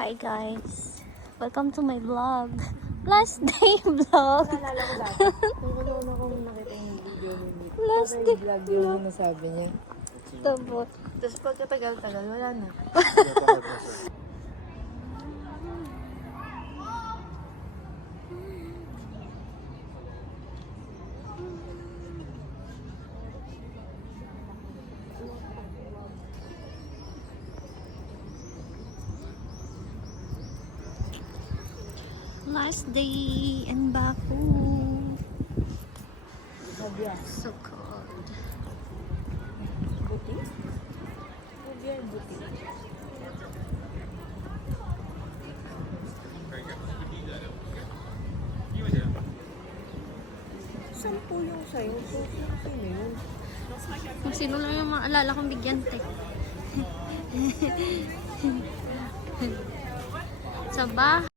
Hi guys, welcome to my vlog. Last day vlog. Naalala ko dati. Kung ano kong nakita yung video ni Nick. Last Parang day vlog yung nasabi niya. Tabot. Tapos pagkatagal-tagal, wala na. Last day in Baku. Sabi ah. So cold. Buti? Sabi ah, buti. Sampu yung sa'yo. So, sino yun? Kung sino lang yung maalala kong bigyante. Sa bahay.